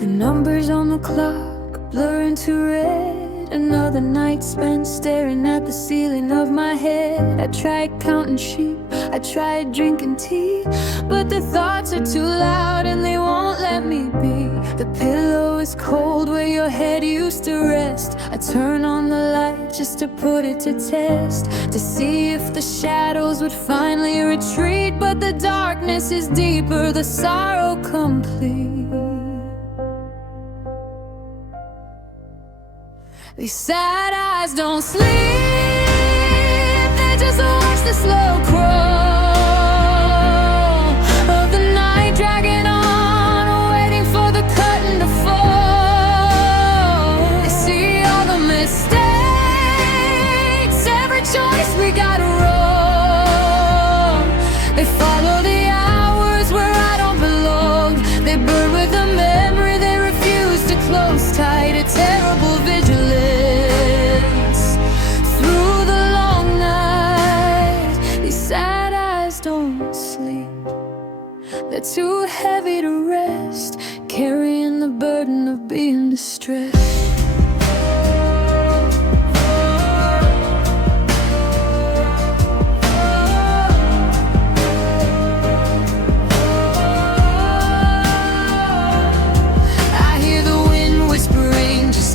The numbers on the clock blur into red. Another night spent staring at the ceiling of my head. I tried counting sheep, I tried drinking tea, but the thoughts are too loud and they won't let me be. The pillow is cold where your head used to rest. I turn on the light just to put it to test, to see if the shadows would finally retreat. But the darkness is deeper, the sorrow complete. These sad eyes don't sleep, they just watch the slow crawl of the night dragging on, waiting for the curtain to fall. They see all the mistakes, every choice we got wrong. They follow the hours where I don't belong. They burn with the memory they refuse to close tight. A terrible vigilance through the long night. These sad eyes don't sleep, they're too heavy to rest, carrying the burden of being distressed.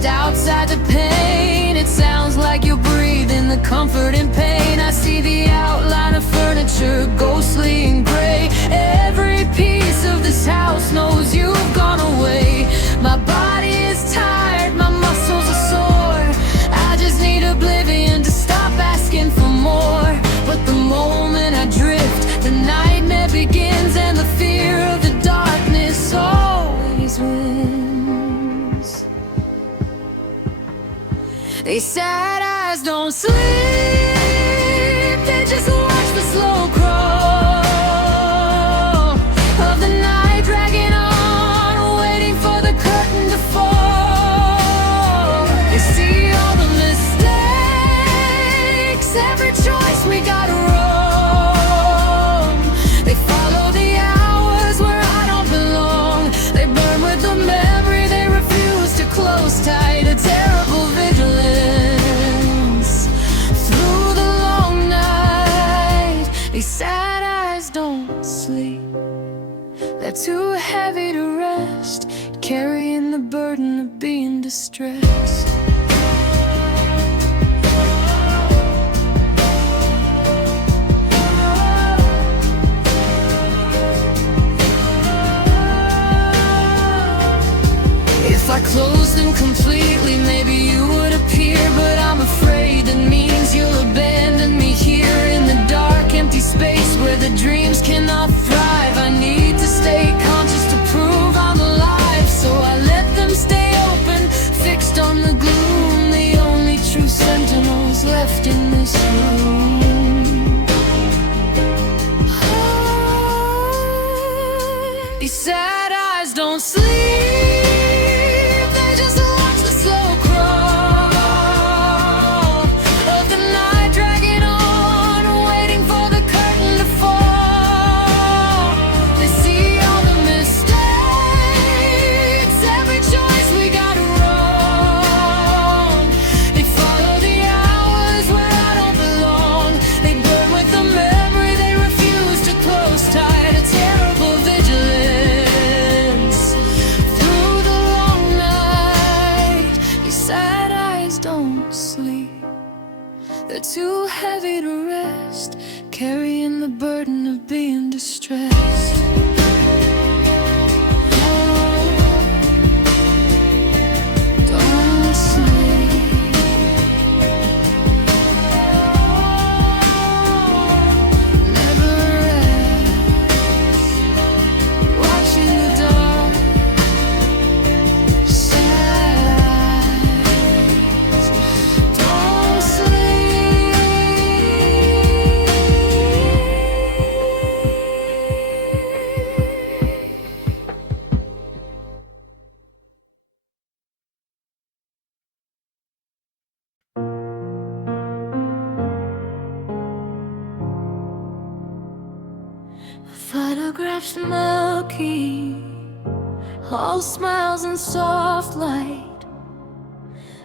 Outside the pain, it sounds like you're breathing the comfort and pain. I see the outline of furniture, ghostly and gray. Every piece of this house knows you've gone away. My body is tired, my muscles are sore. I just need oblivion to stop asking for more. But the moment I drift, the nightmare begins, and the fear of the darkness always wins. These sad eyes don't sleep, they just watch the slow crawl of the night dragging on, waiting for the curtain to fall. They see all the mistakes, every choice we got wrong. They follow the hours where I don't belong. They burn with the memory they refuse to close tight. A terrible vigilance through the long night. These sad eyes don't sleep, they're too heavy to rest, carrying the burden of being distressed. If I closed them completely, maybe you would appear. But I'm afraid that means you'll abandon me here in the dark, empty space where the dreams cannot thrive. I need to stay conscious to prove I'm alive, so I let them stay open, fixed on the gloom. The only true sentinels left in this room. These sad eyes don't sleep, too heavy to rest, carrying the burden of being distressed. Don't sleep. Never rest, watching the dark, sad eyes. Don't photographs smoky, all smiles and soft light,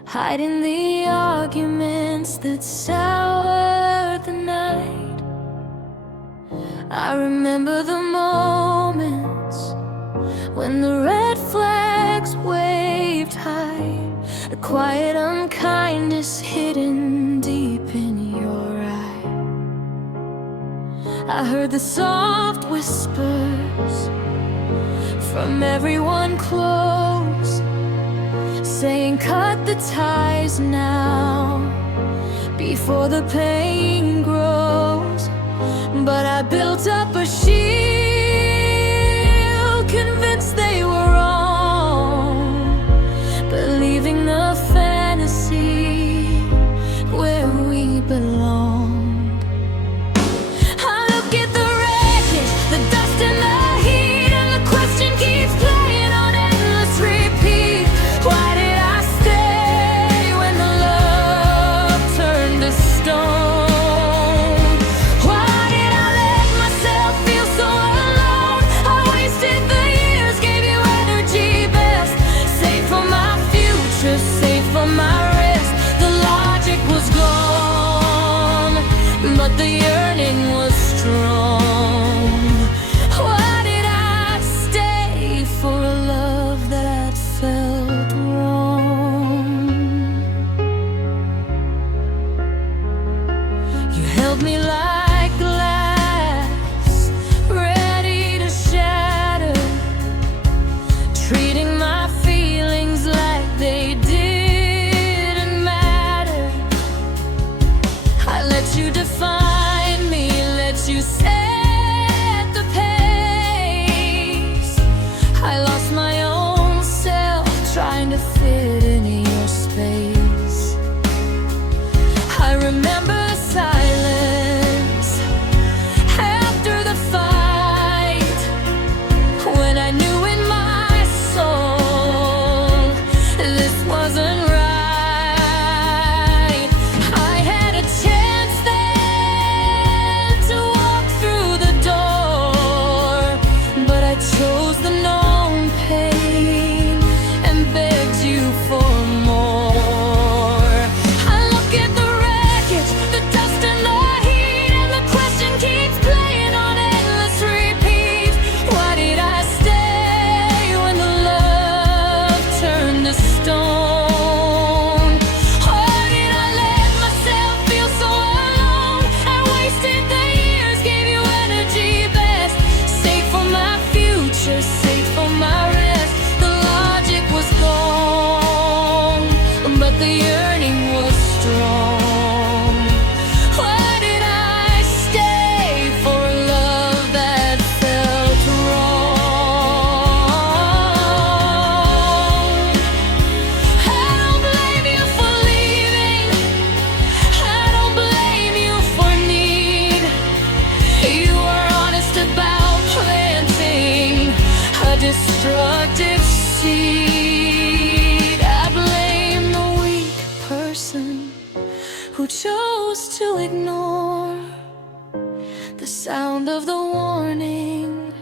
hiding the arguments that sour the night. I remember the moments when the red flags waved high, a quiet unkindness hidden deep in your eye. I heard the soft whispers from everyone close, saying cut the ties now before the pain grows. But I built up a shield, convinced they were wrong, believing the fantasy where we belong. I look at the wreckage, the dust and the heat, and the question keeps playing on endless repeat. Why did I stay when the love turned to stone? But the yearning was strong. Why did I stay for a love that I'd felt wrong? You held me like glass, ready to shatter, treating my feelings like they didn't matter. I let you define me, let you set the pace. I lost my own self trying to fit in your space. I remember silence after the fight, when I knew in my soul this wasn't right. I had a chance then to walk through the door, but I chose the known pain and begged you for more. I look at the wreckage, the dust and the heat, and the question keeps playing on endless repeat. Why did I stay when the love turned to stone? Why did I let myself feel so alone? I wasted the years, gave you energy best, safe for my future, safe for my rest. The logic was gone, but the yearning was strong. Why did I stay for a love that felt wrong? I don't blame you for leaving, I don't blame you for need. You were honest about planting a destructive seed. I blame the weak person who chose to ignore the sound of the warning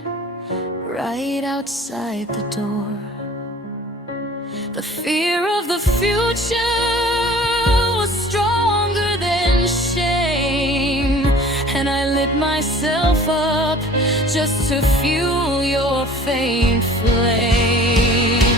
right outside the door. The fear of the future was stronger than shame, and I lit myself up just to fuel your faint flame.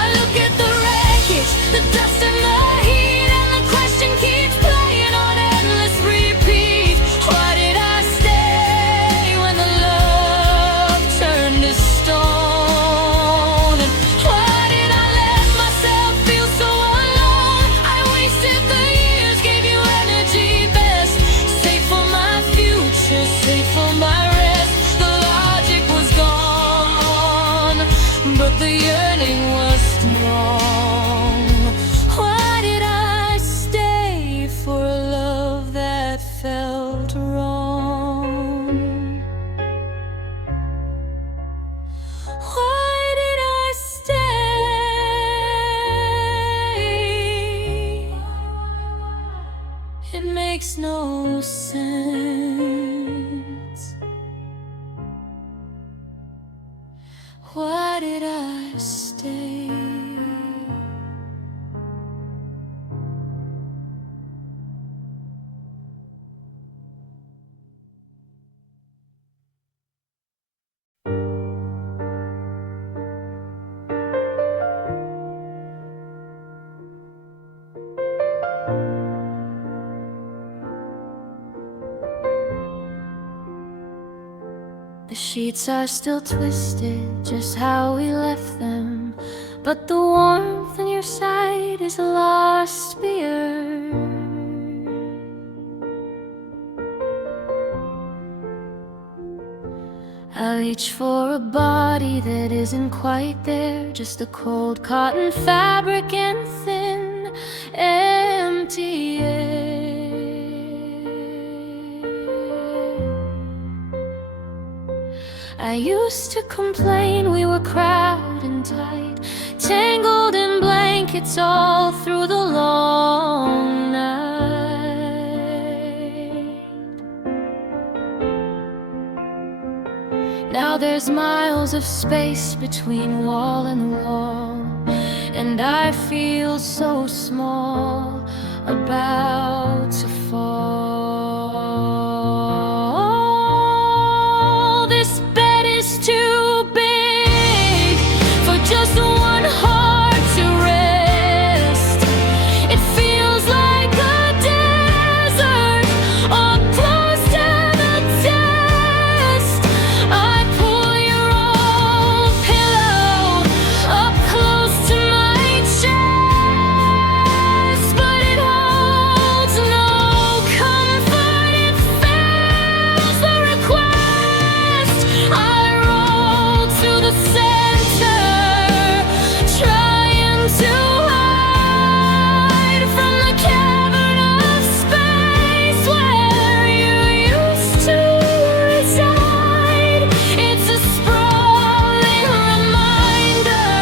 I look at the wreckage, the dust and the heat, and the question keeps playing on endless repeat. Why did I stay when the love turned to stone? And why did I let myself feel so alone? I wasted the years, gave you energy best, safe for my future, safe for my rest. The logic was gone, but the yearning was strong. Why did I stay for a love that felt wrong? Why did I stay? It makes no sense. Why did I stay? The sheets are still twisted, just how we left them, but the warmth on your side is lost beer. I reach for a body that isn't quite there, just a cold cotton fabric and thin, empty air. I used to complain we were crowded and tight, tangled in blankets all through the long night. Now there's miles of space between wall and wall, and I feel so small, about to fall. This bed is too big for just one heart to rest. It feels like a desert, or close to the test. I pull your old pillow up close to my chest, but it holds no comfort. It fails the request. I roll to the center, trying to hide from the cavern of space where you used to reside. It's a sprawling reminder,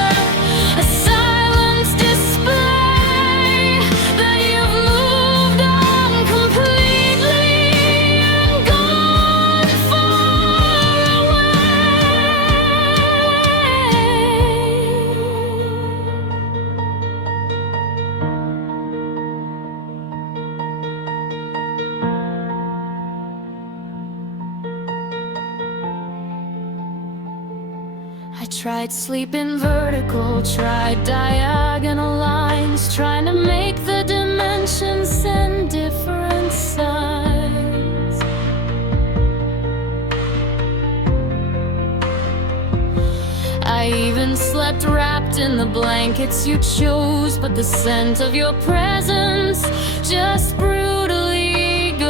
a silent display that you've moved on completely and gone far I tried sleeping vertical, tried diagonal lines, trying to make the dimensions send different signs. I even slept wrapped in the blankets you chose, but the scent of your presence just brutally goes.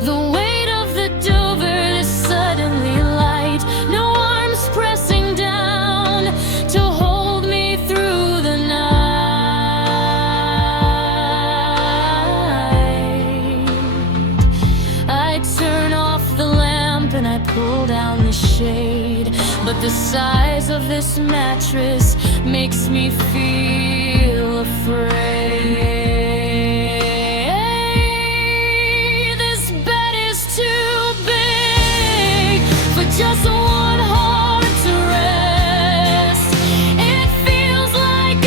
The weight of the Dover is suddenly light, no arms pressing down to hold me through the night. I turn off the lamp and I pull down the shade, but the size of this mattress makes me feel afraid. This bed is too big for just one heart to rest. It feels like a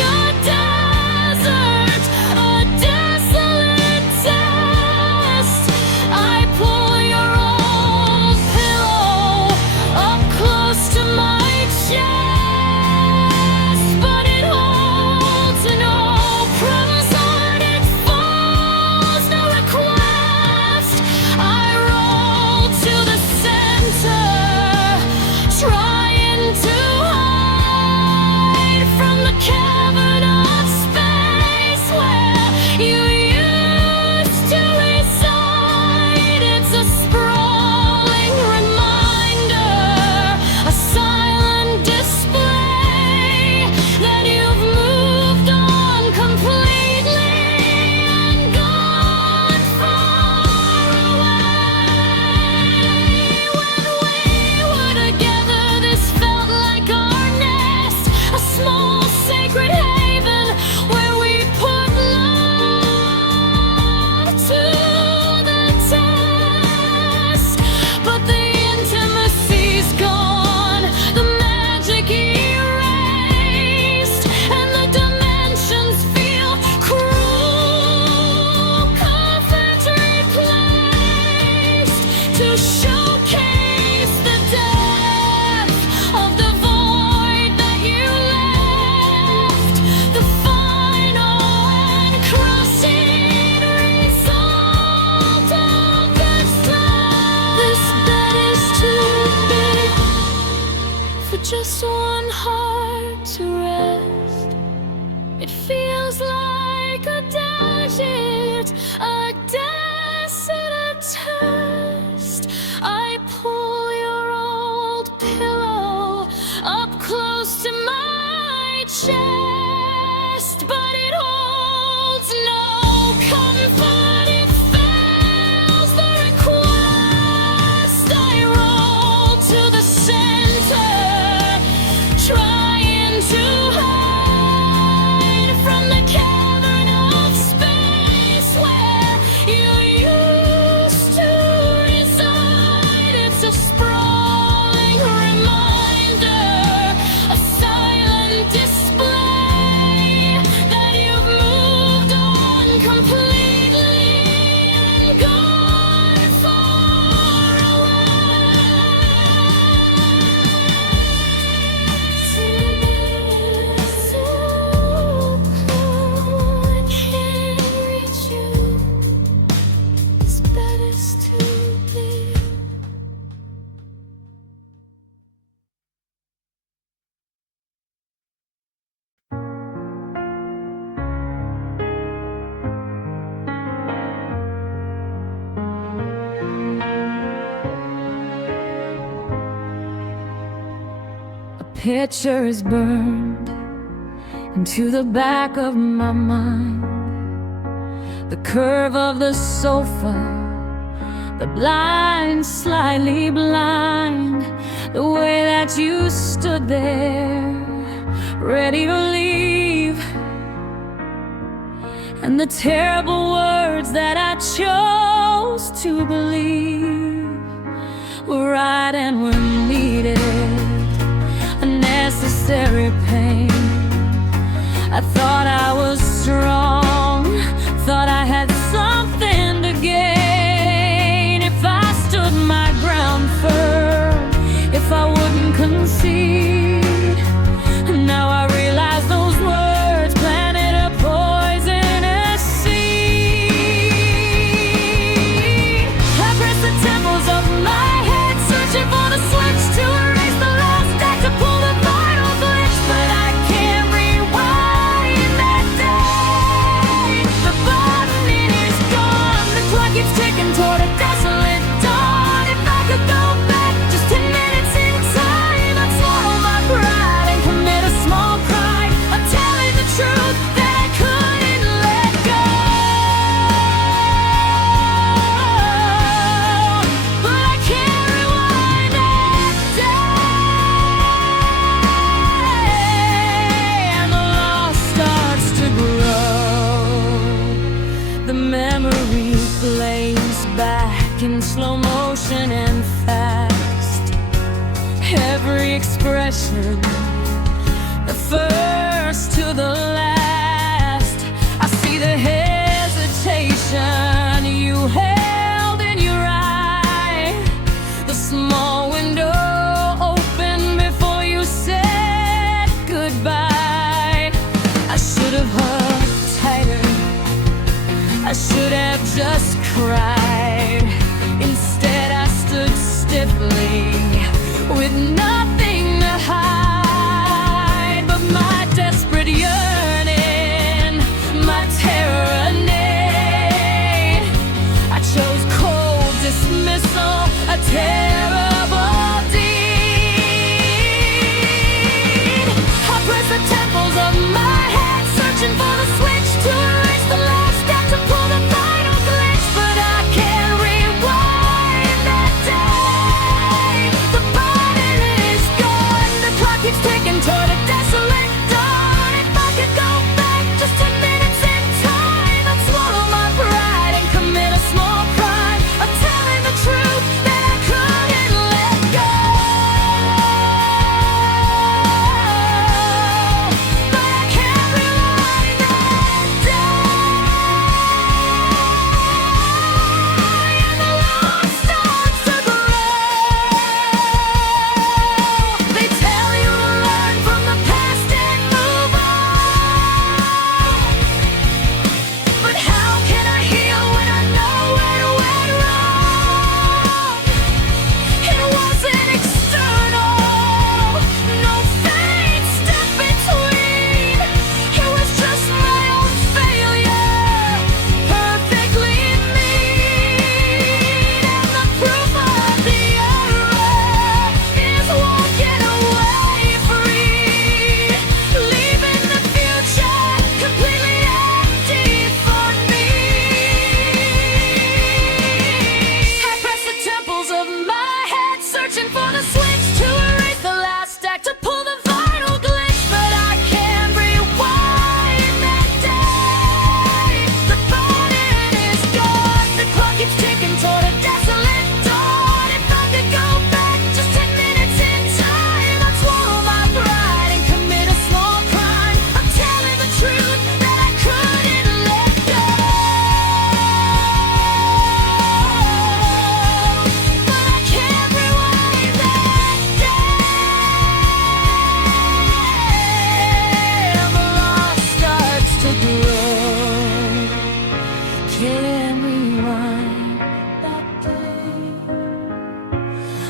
desert, a desolate test. I pull your old pillow up close to my chest, but it holds It feels like a desert, a desolate test. I pull your old pillow up close to my chest, but it holds no comfort. It fails the request. I roll to the center, trying to hide from the cavern of space where you used to reside. It's a sprawling reminder, a silent display that you've moved on completely and gone far away. I can't reach you. This bed is too big. A picture is burned into the back of my mind. The curve of the sofa, the blind, slightly blind, the way that you stood there, ready to leave, and the terrible words that I chose to believe were right and were needed, a necessary pain. I thought I was strong, thought I had something to gain if I stood my ground firm, if I wouldn't concede. Now I realize those words planted a poisonous seed. I press the temples of my head, searching for the switch to erase the last act, to pull the final glitch, but I can't rewind that day. The button, it is gone. The clock keeps ticking toward a desolate dawn. If I could go back just 10 minutes in time, I'd swallow my pride and commit a small crime of telling the truth that I couldn't let go. But I can't rewind that day, and the loss starts to grow. The memory plays back in slow motion and fast. Every expression, the first to the last. I see the hesitation you held in your eye, the small window open before you said goodbye. I should have hugged tighter, I should have just cried. Instead I stood stiffly with nothing to hide but my desperate yearning, my terror innate. I chose cold dismissal, a terrible deed. I press the temples of my head, searching for the switch to erase the last step, to pull the final glitch, but I can't rewind that day. The button is gone, the clock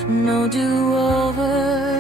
no do-over.